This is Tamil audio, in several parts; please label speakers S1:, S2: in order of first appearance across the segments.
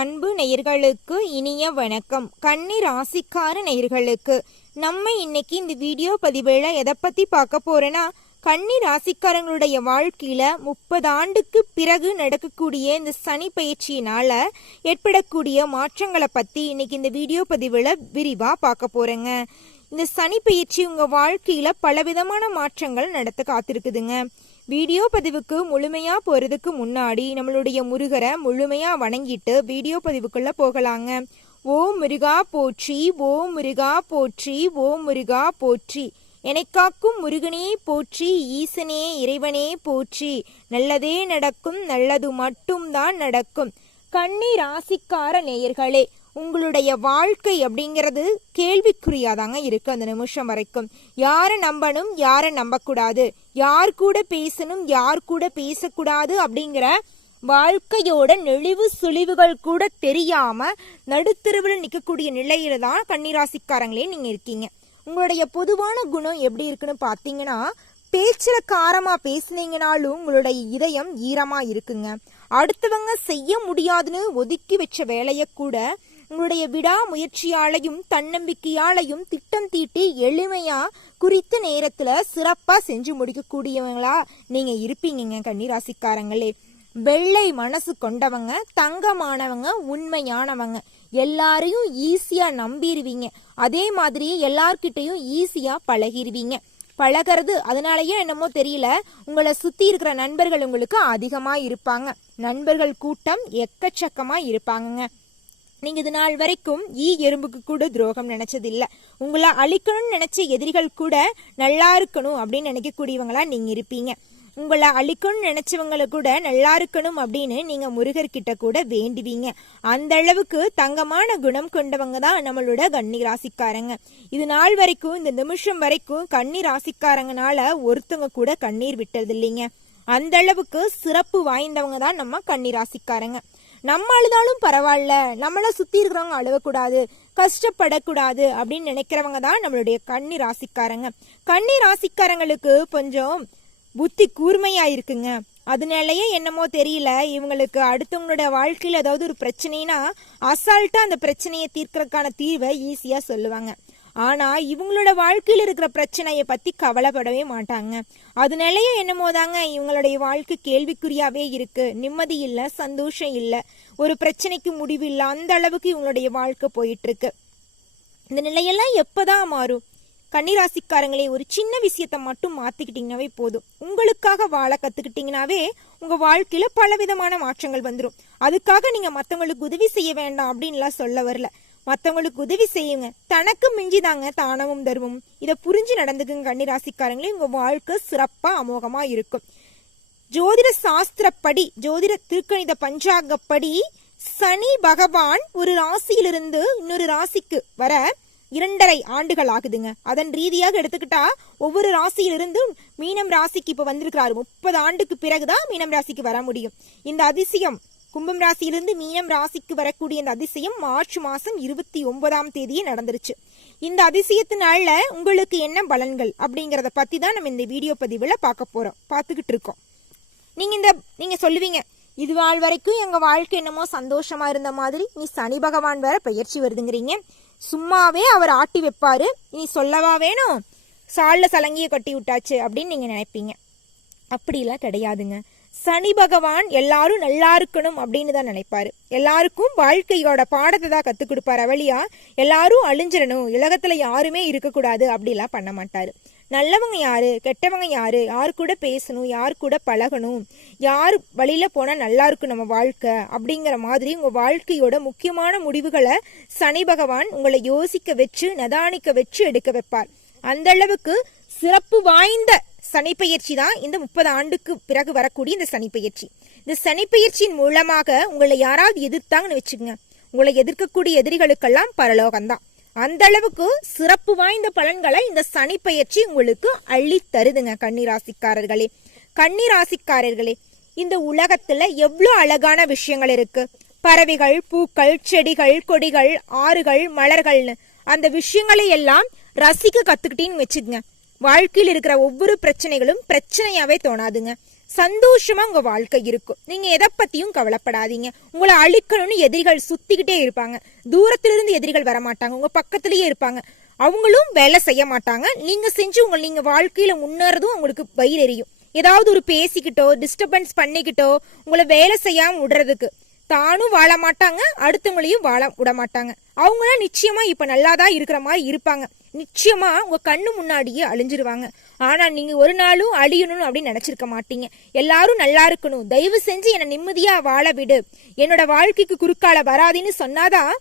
S1: அன்பு நேயர்களுக்கு இனிய வணக்கம். கன்னி ராசிக்கார நேயர்களுக்கு நம்ம இன்னைக்கு இந்த வீடியோ பதிவேல எதை பத்தி பார்க்க போறோன்னா கன்னி ராசிக்காரங்களுடைய வாழ்க்கையில முப்பது ஆண்டுக்கு பிறகு நடக்கக்கூடிய இந்த சனி பயிற்சியினால ஏற்படக்கூடிய மாற்றங்களை பத்தி இன்னைக்கு இந்த வீடியோ பதிவுல விரிவா பார்க்க போறேங்க. இந்த சனி பயிற்சி உங்க வாழ்க்கையில பலவிதமான மாற்றங்கள் நடத்த காத்திருக்குதுங்க. வீடியோ பதிவுக்கு முழுமையா போறதுக்கு முன்னாடி நம்மளுடைய முருகரை முழுமையா வணங்கிட்டு வீடியோ பதிவுக்குள்ள போகலாங்க. ஓ முருகா போற்றி ஓ முருகா போற்றி ஓ முருகா போற்றி. எனக்காக்கும் முருகனே போற்றி ஈசனே இறைவனே போற்றி. நல்லதே நடக்கும் நல்லது மட்டும்தான் நடக்கும். கன்னி ராசிக்கார நேயர்களே உங்களுடைய வாழ்க்கை அப்படிங்கிறது கேள்விக்குறியாதாங்க இருக்கு அந்த நிமிஷம் வரைக்கும். யாரை நம்பணும் யாரை நம்பக்கூடாது? யார் கூட பேசணும் யார் கூட பேசக்கூடாது அப்படிங்கிற வாழ்க்கையோட நெளிவு சுழிவுகள் கூட தெரியாம நடுத்தருவில் நிற்கக்கூடிய நிலையில தான் கன்னிராசிக்காரங்களே நீங்க இருக்கீங்க. உங்களுடைய பொதுவான குணம் எப்படி இருக்குன்னு பார்த்தீங்கன்னா பேச்சில் காரமாக பேசினீங்கனாலும் உங்களுடைய இதயம் ஈரமாக இருக்குங்க. அடுத்தவங்க செய்ய முடியாதுன்னு ஒதுக்கி வச்ச வேலையை கூட உங்களுடைய விடாமுயற்சியாலையும் தன்னம்பிக்கையாலையும் திட்டம் தீட்டி எளிமையா குறித்த நேரத்துல சிறப்பா செஞ்சு முடிக்கக்கூடியவங்களா நீங்க இருப்பீங்கங்க கன்னிராசிக்காரங்களே. வெள்ளை மனசு கொண்டவங்க தங்கமானவங்க உண்மையானவங்க. எல்லாரையும் ஈஸியா நம்பிடுவீங்க அதே மாதிரி எல்லார்கிட்டையும் ஈஸியா பழகிடுவீங்க பழகிறது அதனாலயே என்னமோ தெரியல உங்களை சுத்தி இருக்கிற நண்பர்கள் உங்களுக்கு அதிகமா இருப்பாங்க. நண்பர்கள் கூட்டம் எக்கச்சக்கமா இருப்பாங்கங்க. நீங்க இது நாள் வரைக்கும் ஈ எறும்புக்கு கூட துரோகம் நினைச்சதில்ல. உங்களை அழிக்கணும்னு நினைச்ச எதிரிகள் கூட நல்லா இருக்கணும் அப்படின்னு நினைக்கக்கூடியவங்களா நீங்க இருப்பீங்க. உங்களை அழிக்கணும்னு நினைச்சவங்களை கூட நல்லா இருக்கணும் அப்படின்னு நீங்க முருகர்கிட்ட கூட வேண்டுவீங்க. அந்த அளவுக்கு தங்கமான குணம் கொண்டவங்க தான் நம்மளோட கன்னி ராசிக்காரங்க இது நாள் வரைக்கும் இந்த நிமிஷம் வரைக்கும் கன்னி ராசிக்காரங்கனால ஒருத்தவங்க கூட கண்ணீர் விட்டது இல்லைங்க அந்த அளவுக்கு சிறப்பு வாய்ந்தவங்க தான் நம்ம கன்னி ராசிக்காரங்க நம்ம அழுதாலும் பரவாயில்ல. நம்மளை சுற்றி இருக்கிறவங்க அழுவக்கூடாது கஷ்டப்படக்கூடாது அப்படின்னு நினைக்கிறவங்க தான் நம்மளுடைய கண்ணி ராசிக்காரங்க. கண்ணி ராசிக்காரங்களுக்கு கொஞ்சம் புத்தி கூர்மையாக இருக்குங்க. அதனாலயே என்னமோ தெரியல இவங்களுக்கு அடுத்தவங்களோட வாழ்க்கையில் ஏதாவது ஒரு பிரச்சனைனா அசால்ட்டாக அந்த பிரச்சனையை தீர்க்கறதுக்கான தீர்வை ஈஸியாக சொல்லுவாங்க. ஆனா இவங்களோட வாழ்க்கையில் இருக்கிற பிரச்சனையை பத்தி கவலைப்படவே மாட்டாங்க. அதனாலயே என்னமோ தாங்க இவங்களுடைய வாழ்க்கை கேள்விக்குறியாவே இருக்கு. நிம்மதி இல்ல சந்தோஷம் இல்ல. ஒரு பிரச்சனைக்கு முடிவு இல்லை அந்த அளவுக்கு இவங்களுடைய வாழ்க்கை போயிட்டு இருக்கு இந்த நிலையெல்லாம் எப்பதான் மாறும்? கன்னிராசிக்காரங்களே ஒரு சின்ன விஷயத்த மட்டும் மாத்திக்கிட்டீங்கனாவே போதும். உங்களுக்காக வாழ கத்துக்கிட்டீங்கனாவே உங்க வாழ்க்கையில பலவிதமான மாற்றங்கள் வந்துடும் அதுக்காக நீங்க மத்தவங்களுக்கு உதவி செய்ய வேண்டாம் அப்படின்லாம் சொல்ல வரல. மற்றவங்களுக்கு உதவி செய்யுங்க. தனக்கு மிஞ்சிதாங்க தானமும் தர்மம் இதை புரிஞ்சு நடந்துக்குங்க கன்னிராசிக்காரங்களே. உங்கள் வாழ்க்கை சிறப்பாக அமோகமாக இருக்கும். ஜோதிட சாஸ்திரப்படி ஜோதிட திருக்கணித பஞ்சாங்கப்படி சனி பகவான் ஒரு ராசியிலிருந்து இன்னொரு ராசிக்கு வர இரண்டரை ஆண்டுகள் ஆகுதுங்க. அதன் ரீதியாக எடுத்துக்கிட்டா ஒவ்வொரு ராசியிலிருந்தும் மீனம் ராசிக்கு இப்போ வந்திருக்கிறாரு. முப்பது ஆண்டுக்கு பிறகுதான் மீனம் ராசிக்கு வர முடியும். இந்த அதிசயம் கும்பம் ராசியிலிருந்து மீனம் ராசிக்கு வரக்கூடிய இந்த அதிசயம் மார்ச் மாசம் இருபத்தி ஒன்பதாம் தேதியே நடந்துருச்சு. இந்த அதிசயத்தினால உங்களுக்கு என்ன பலன்கள் அப்படிங்கறத பத்தி தான் நம்ம இந்த வீடியோ பதிவுல பார்க்க போறோம். பார்த்துக்கிட்டு இருக்கோம். நீங்க இந்த நீங்க சொல்லுவீங்க இது வாழ் வரைக்கும் எங்க வாழ்க்கை என்னமோ சந்தோஷமா இருந்த மாதிரி நீ சனி பகவான் வேற பயிற்சி வருதுங்கிறீங்க. சும்மாவே அவர் ஆட்டி வைப்பாரு. நீ சொல்லவா வேணும்? சால்ல சலங்கிய கட்டி விட்டாச்சு அப்படின்னு நீங்க நினைப்பீங்க. அப்படிலாம் கிடையாதுங்க. சனி பகவான் எல்லாரும் நல்லா இருக்கணும் அப்படின்னு தான் நினைப்பாரு. எல்லாருக்கும் வாழ்க்கையோட பாடத்தை தான் கத்துக் கொடுப்பார் அவளியா எல்லாரும் அழிஞ்சிடணும் உலகத்துல யாருமே இருக்கக்கூடாது அப்படிலாம் பண்ண மாட்டாரு. நல்லவங்க யாரு? கெட்டவங்க யாரு? யார் கூட பேசணும்? யார் கூட பழகணும்? யார் வழியில போனா நல்லா இருக்கும் நம்ம வாழ்க்கை? அப்படிங்கிற மாதிரி உங்க வாழ்க்கையோட முக்கியமான முடிவுகளை சனி பகவான் உங்களை யோசிக்க வச்சு நதானிக்க வச்சு எடுக்க வைப்பார். அந்த அளவுக்கு சிறப்பு வாய்ந்த சனிப்பெயர்ச்சி தான் இந்த முப்பது ஆண்டுக்கு பிறகு வரக்கூடிய இந்த சனிப்பெயர்ச்சி. இந்த சனிப்பெயர்ச்சியின் மூலமாக உங்களை யாராவது எதிர்த்தாங்கன்னு வச்சுக்கோங்க. உங்களை எதிர்க்கக்கூடிய எதிரிகளுக்கெல்லாம் பரலோகம்தான். அந்த அளவுக்கு சிறப்பு வாய்ந்த பலன்களை இந்த சனிப்பெயர்ச்சி உங்களுக்கு அள்ளி தருதுங்க கன்னிராசிக்காரர்களே. கன்னிராசிக்காரர்களே இந்த உலகத்துல எவ்வளோ அழகான விஷயங்கள் இருக்கு. பறவைகள் பூக்கள் செடிகள் கொடிகள் ஆறுகள் மலர்கள்னு. அந்த விஷயங்களை எல்லாம் ரசிக்க கத்துக்கிட்டேன்னு வச்சுக்கங்க. வாழ்க்கையில் இருக்கிற ஒவ்வொரு பிரச்சனைகளும் பிரச்சனையாவே தோணாதுங்க. சந்தோஷமா உங்க வாழ்க்கை இருக்கும். நீங்க எதை பத்தியும் கவலைப்படாதீங்க. உங்களை அழிக்கணும்னு எதிரிகள் சுத்திக்கிட்டே இருப்பாங்க. தூரத்திலிருந்து எதிரிகள் வரமாட்டாங்க. உங்க பக்கத்திலேயே இருப்பாங்க. அவங்களும் வேலை செய்ய மாட்டாங்க. நீங்க செஞ்சு உங்க நீங்க வாழ்க்கையில முன்னேறதும் உங்களுக்கு வயிறு எரியும் ஏதாவது ஒரு பேசிக்கிட்டோ டிஸ்டர்பன்ஸ் பண்ணிக்கிட்டோ உங்களை வேலை செய்யாம விடுறதுக்கு தானும் வாழ மாட்டாங்க அடுத்தவங்களையும் வாழ விட மாட்டாங்க. அவங்களாம் நிச்சயமா இப்ப நல்லாதான் இருக்கிற மாதிரி இருப்பாங்க. நிச்சயமா உங்க கண்ணு முன்னாடியே அழிஞ்சிருவாங்க. ஆனா நீங்க ஒரு நாளும் அழியணும்னு அப்படின்னு நினைச்சிருக்க மாட்டீங்க. எல்லாரும் நல்லா இருக்கணும். தயவு செஞ்சு என்னை நிம்மதியா வாழ விடு. என்னோட வாழ்க்கைக்கு குறுக்கால வராதுன்னு சொன்னாதான்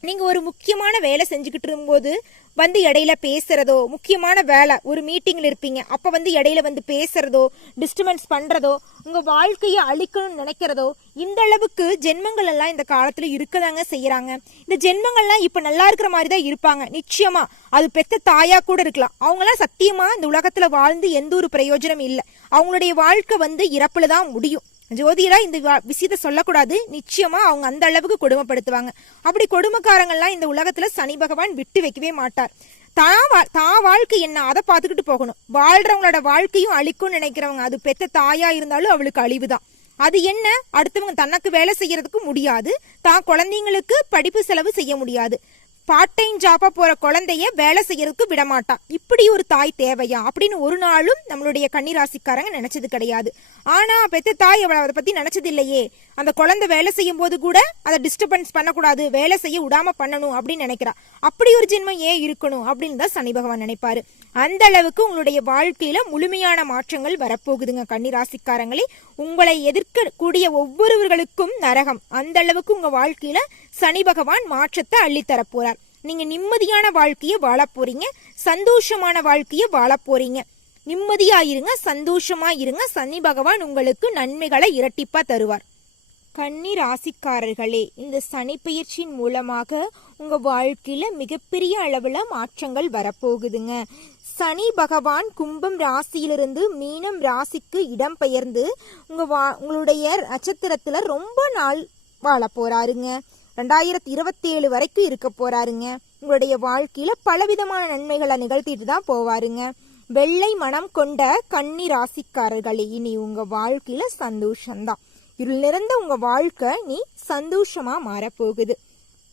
S1: நீங்க ஒரு முக்கியமான வேலை செஞ்சுக்கிட்டு இருக்கும்போது வந்து இடையில பேசுறதோ முக்கியமான வேலை ஒரு மீட்டிங்ல இருப்பீங்க. அப்ப வந்து இடையில வந்து பேசுறதோ டிஸ்டர்பன்ஸ் பண்றதோ உங்க வாழ்க்கையை அழிக்கணும்னு நினைக்கிறதோ இந்த அளவுக்கு ஜென்மங்கள் எல்லாம் இந்த காலத்துல இருக்கதாங்க செய்யறாங்க. இந்த ஜென்மங்கள்லாம் இப்ப நல்லா இருக்கிற மாதிரி தான் இருப்பாங்க. நிச்சயமா அது பெத்த தாயா கூட இருக்கலாம். அவங்களாம் சத்தியமா இந்த உலகத்துல வாழ்ந்து எந்த ஒரு பிரயோஜனம் இல்லை. அவங்களுடைய வாழ்க்கை வந்து இறப்புல தான் முடியும். ஜோதிடா இந்த விஷயத்த சொல்லக்கூடாது. நிச்சயமா அவங்க அந்த அளவுக்கு கொடுமைப்படுத்துவாங்க. அப்படி கொடுமைக்காரங்கள்லாம் இந்த உலகத்துல சனி பகவான் விட்டு வைக்கவே மாட்டார். தான் தான் வாழ்க்கை என்ன? அதை பார்த்துக்கிட்டு போகணும். வாழ்றவங்களோட வாழ்க்கையும் அழிக்கும்னு நினைக்கிறவங்க. அது பெத்த தாயா இருந்தாலும் அவளுக்கு அழிவுதான். அது என்ன? அடுத்தவங்க தனக்கு வேலை செய்யறதுக்கு முடியாது. தான் குழந்தைங்களுக்கு படிப்பு செலவு செய்ய முடியாது. பார்ட் டைம் ஜாப்பா போற குழந்தைய வேலை செய்யறதுக்கு விடமாட்டா. இப்படி ஒரு தாய் தேவையா? அப்படின்னு ஒரு நாளும் நம்மளுடைய கன்னிராசிக்காரங்க நினைச்சது கிடையாது. ஆனா பெத்த தாய் அவளை அதை பத்தி நினைச்சது இல்லையே. அந்த குழந்தை வேலை செய்யும் போது கூட அதை டிஸ்டர்பன்ஸ் பண்ணக்கூடாது வேலை செய்ய விடாம பண்ணணும் அப்படின்னு நினைக்கிறா. அப்படி ஒரு ஜென்மம் ஏன் இருக்கணும் அப்படின்னு தான் சனி பகவான் நினைப்பாரு. அந்த அளவுக்கு உங்களுடைய வாழ்க்கையில முழுமையான மாற்றங்கள் வரப்போகுதுங்க கன்னிராசிக்காரங்களே. உங்களை எதிர்க்கக்கூடிய ஒவ்வொருவர்களுக்கும் நரகம். அந்த அளவுக்கு உங்க வாழ்க்கையில சனி பகவான் மாற்றத்தை அள்ளித்தரப் போறார் நீங்க நிம்மதியான வாழ்க்கையை வாழ போறீங்க. சந்தோஷமான வாழ்க்கையை வாழ போறீங்க. நிம்மதியா இருங்க சந்தோஷமா இருங்க. சனி பகவான் உங்களுக்கு நன்மைகளை இரட்டிப்பா தருவார். கன்னி ராசிக்காரர்களே இந்த சனி பயிற்சியின் மூலமாக உங்க வாழ்க்கையில மிகப்பெரிய அளவுல மாற்றங்கள் வரப்போகுதுங்க. சனி பகவான் கும்பம் ராசியிலிருந்து மீனம் ராசிக்கு இடம் பெயர்ந்து உங்க வா உங்களுடைய நட்சத்திரத்துல ரொம்ப நாள் வாழ போறாருங்க. ரெண்டாயிரத்தி இருபத்தி ஏழு வரைக்கும் இருக்க போறாருங்க. உங்களுடைய வாழ்க்கையில பலவிதமான நன்மைகளை நிகழ்த்திட்டு தான் போவாருங்க. வெள்ளை மனம் கொண்ட கன்னி ராசிக்காரர்களே இனி உங்க வாழ்க்கையில சந்தோஷம்தான். இருள் நிறைந்த உங்க வாழ்க்கை நீ சந்தோஷமா மாறப்போகுது.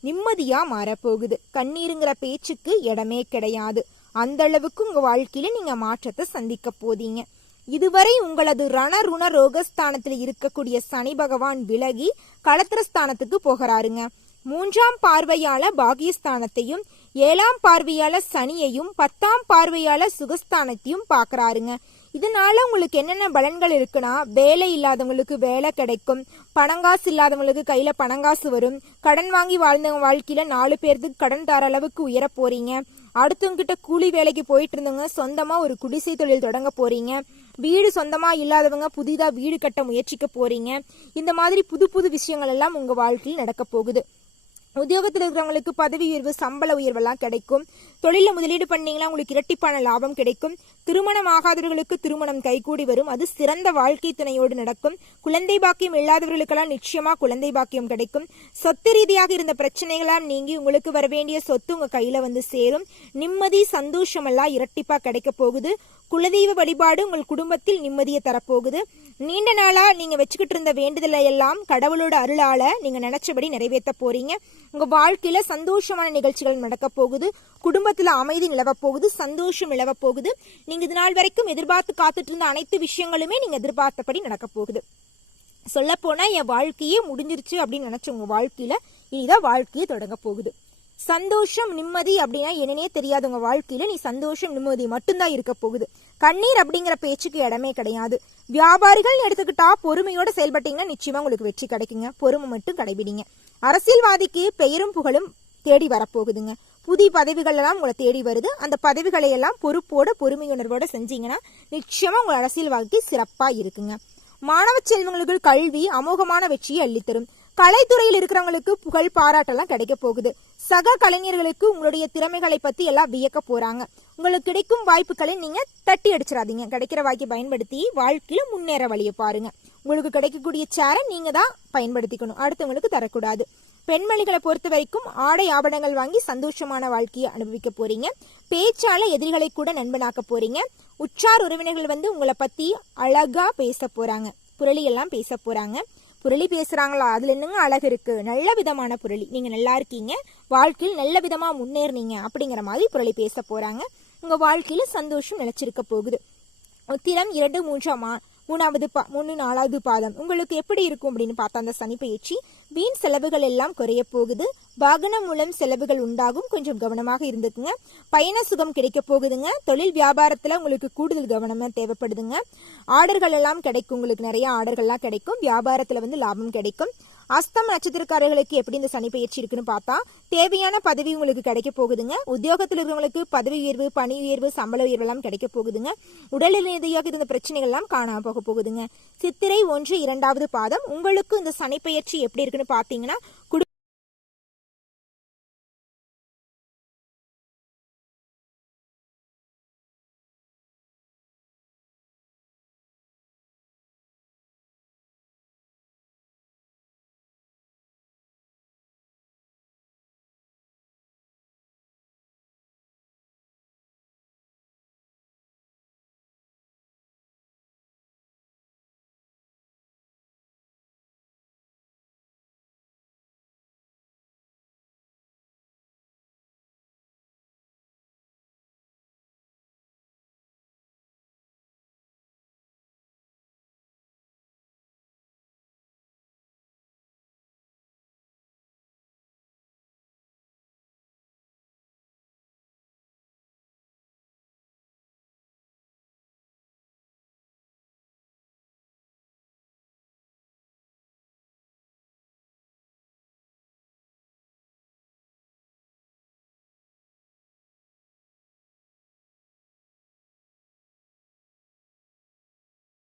S1: நிம்மதியா மாறப்போகுது. கண்ணீருங்கிற பேச்சுக்கு இடமே கிடையாது. அந்த அளவுக்கு உங்க வாழ்க்கையில நீங்க மாற்றத்தை சந்திக்க போதீங்க. இதுவரை உங்களது ரணருண ரோகஸ்தானத்தில் இருக்கக்கூடிய சனி பகவான் விலகி களத்திரஸ்தானத்துக்கு போகிறாருங்க. மூன்றாம் பார்வையால பாகியஸ்தானத்தையும் ஏழாம் பார்வையால சனியையும் பத்தாம் பார்வையால சுகஸ்தானத்தையும் பார்க்கறாருங்க. இதனால உங்களுக்கு என்னென்ன பலன்கள் இருக்குன்னா வேலை இல்லாதவங்களுக்கு வேலை கிடைக்கும் பணங்காசு இல்லாதவங்களுக்கு கையில பணங்காசு வரும் கடன் வாங்கி வாழ்ந்தவங்க வாழ்க்கையில நாலு பேர்த்துக்கு கடன் தர அளவுக்கு உயர போறீங்க. அடுத்தவங்க கிட்ட கூலி வேலைக்கு போயிட்டு இருந்தவங்க சொந்தமா ஒரு குடிசை தொழில் தொடங்க போறீங்க. வீடு சொந்தமா இல்லாதவங்க புதிதா வீடு கட்ட முயற்சிக்க போறீங்க. இந்த மாதிரி புது புது விஷயங்கள் எல்லாம் உங்க வாழ்க்கையில் நடக்க போகுது. உத்தியோகத்தில் இருக்கிறவங்களுக்கு பதவி உயர்வு சம்பள உயர்வெல்லாம் கிடைக்கும். தொழிலில் முதலீடு பண்ணீங்களா உங்களுக்கு இரட்டிப்பான லாபம் கிடைக்கும். திருமணம் ஆகாதவர்களுக்கு திருமணம் கைகூடி வரும். அது சிறந்த வாழ்க்கை துணையோடு நடக்கும். குழந்தை பாக்கியம் இல்லாதவர்களுக்கெல்லாம் நிச்சயமா குழந்தை பாக்கியம் கிடைக்கும். சொத்து ரீதியாக இருந்த பிரச்சனைகளாம் நீங்கி உங்களுக்கு வர வேண்டிய சொத்து உங்க கையில வந்து சேரும். நிம்மதி சந்தோஷமெல்லாம் இரட்டிப்பா கிடைக்க போகுது. குலதெய்வ வழிபாடு உங்கள் குடும்பத்தில் நிம்மதியை தரப்போகுது. நீண்ட நாளாக நீங்கள் வச்சுக்கிட்டு இருந்த வேண்டுதலை எல்லாம் கடவுளோட அருளால் நீங்கள் நினச்சபடி நிறைவேற்ற போகிறீங்க உங்கள் வாழ்க்கையில் சந்தோஷமான நிகழ்ச்சிகள் நடக்க போகுது. குடும்பத்தில் அமைதி நிலவப்போகுது சந்தோஷம் நிலவப்போகுது நீங்கள் இது நாள் வரைக்கும் எதிர்பார்த்து காத்துட்டு இருந்த அனைத்து விஷயங்களுமே நீங்கள் எதிர்பார்த்தபடி நடக்க போகுது. சொல்லப்போனால் என் வாழ்க்கையே முடிஞ்சிருச்சு அப்படின்னு நினச்ச உங்கள் வாழ்க்கையில் இனிதான் வாழ்க்கையே தொடங்க போகுது. சந்தோஷம் நிம்மதி அப்படின்னா என்னன்னே தெரியாது. உங்க வாழ்க்கையில நீ சந்தோஷம் நிம்மதி மட்டும்தான் இருக்க போகுது. கண்ணீர் அப்படிங்கிற பேச்சுக்கு இடமே கிடையாது. வியாபாரிகள் எடுத்துக்கிட்டா பொறுமையோட செயல்பட்டீங்கன்னா நிச்சயமா உங்களுக்கு வெற்றி கிடைக்குங்க. பொறுமை மட்டும் கடைபிடிங்க. அரசியல்வாதிக்கு பெயரும் புகழும் தேடி வரப்போகுதுங்க. புதிய பதவிகள் எல்லாம் உங்களை தேடி வருது. அந்த பதவிகளை எல்லாம் பொறுப்போட பொறுமையுணர்வோட செஞ்சீங்கன்னா நிச்சயமா உங்க அரசியல் வாழ்க்கை சிறப்பா இருக்குங்க. மாணவ செல்வங்களுக்கு கல்வி அமோகமான வெற்றியை அள்ளித்தரும். கலைத்துறையில் இருக்கிறவங்களுக்கு புகழ் பாராட்டெல்லாம் கிடைக்க போகுது. சக கலைஞர்களுக்கு உங்களுடைய திறமைகளை பத்தி எல்லாம் வியக்க போறாங்க. உங்களுக்கு கிடைக்கும் வாய்ப்புகளை நீங்க தட்டி அடிச்சிடாதீங்க. கிடைக்கிற வாய்ப்பை பயன்படுத்தி வாழ்க்கையில முன்னேற வழியை பாருங்க. உங்களுக்கு கிடைக்கக்கூடிய சேரை நீங்க தான் பயன்படுத்திக்கணும். அடுத்தவங்களுக்கு தரக்கூடாது. பெண்மணிகளை பொறுத்த வரைக்கும் ஆடை ஆபரணங்கள் வாங்கி சந்தோஷமான வாழ்க்கையை அனுபவிக்க போறீங்க. பேச்சால எதிரிகளை கூட நண்பனாக்க போறீங்க. உற்றார் உறவினர்கள் வந்து உங்களை பத்தி அழகா பேச போறாங்க. புரளி எல்லாம் பேச போறாங்க. புரளி பேசுகிறாங்களா அதில் என்னங்க அழகு இருக்குது நல்ல விதமான புரளி. நீங்கள் நல்லா இருக்கீங்க. வாழ்க்கையில் நல்ல விதமாக முன்னேறினீங்க அப்படிங்கிற மாதிரி புரளி பேச போகிறாங்க உங்கள் வாழ்க்கையில் சந்தோஷம் நிலைச்சிருக்க போகுது. உத்திரம் இரண்டு மூன்றாம் மூணாவது பா மூணு நாலாவது பாதம். உங்களுக்கு எப்படி இருக்கும் அப்படின்னு பார்த்தா அந்த சனி பயிற்சி வீண் செலவுகள் எல்லாம் குறைய போகுது. வாகனம் மூலம் செலவுகள் உண்டாகும். கொஞ்சம் கவனமாக இருந்துக்குங்க. பயண சுகம் கிடைக்க போகுதுங்க. தொழில் வியாபாரத்தில் உங்களுக்கு கூடுதல் கவனமாக தேவைப்படுதுங்க. ஆர்டர்கள் எல்லாம் கிடைக்கும். உங்களுக்கு நிறைய ஆர்டர்கள்லாம் கிடைக்கும். வியாபாரத்தில் வந்து லாபம் கிடைக்கும். அஸ்தம் நட்சத்திரக்காரர்களுக்கு எப்படி இந்த சனி பயிற்சி இருக்குன்னு பார்த்தா தேவையான பதவி உங்களுக்கு கிடைக்க போகுதுங்க. உத்தியோகத்தில் இருக்கிறவங்களுக்கு பதவி உயர்வு பணி உயர்வு சம்பள உயர்வு எல்லாம் கிடைக்க போகுதுங்க. உடல் ரீதியாக இருந்த பிரச்சனைகள் எல்லாம் காணாம போக போகுதுங்க. சித்திரை ஒன்று இரண்டாவது பாதம். உங்களுக்கு இந்த சனி பயிற்சி எப்படி இருக்குன்னு பார்த்தீங்கன்னா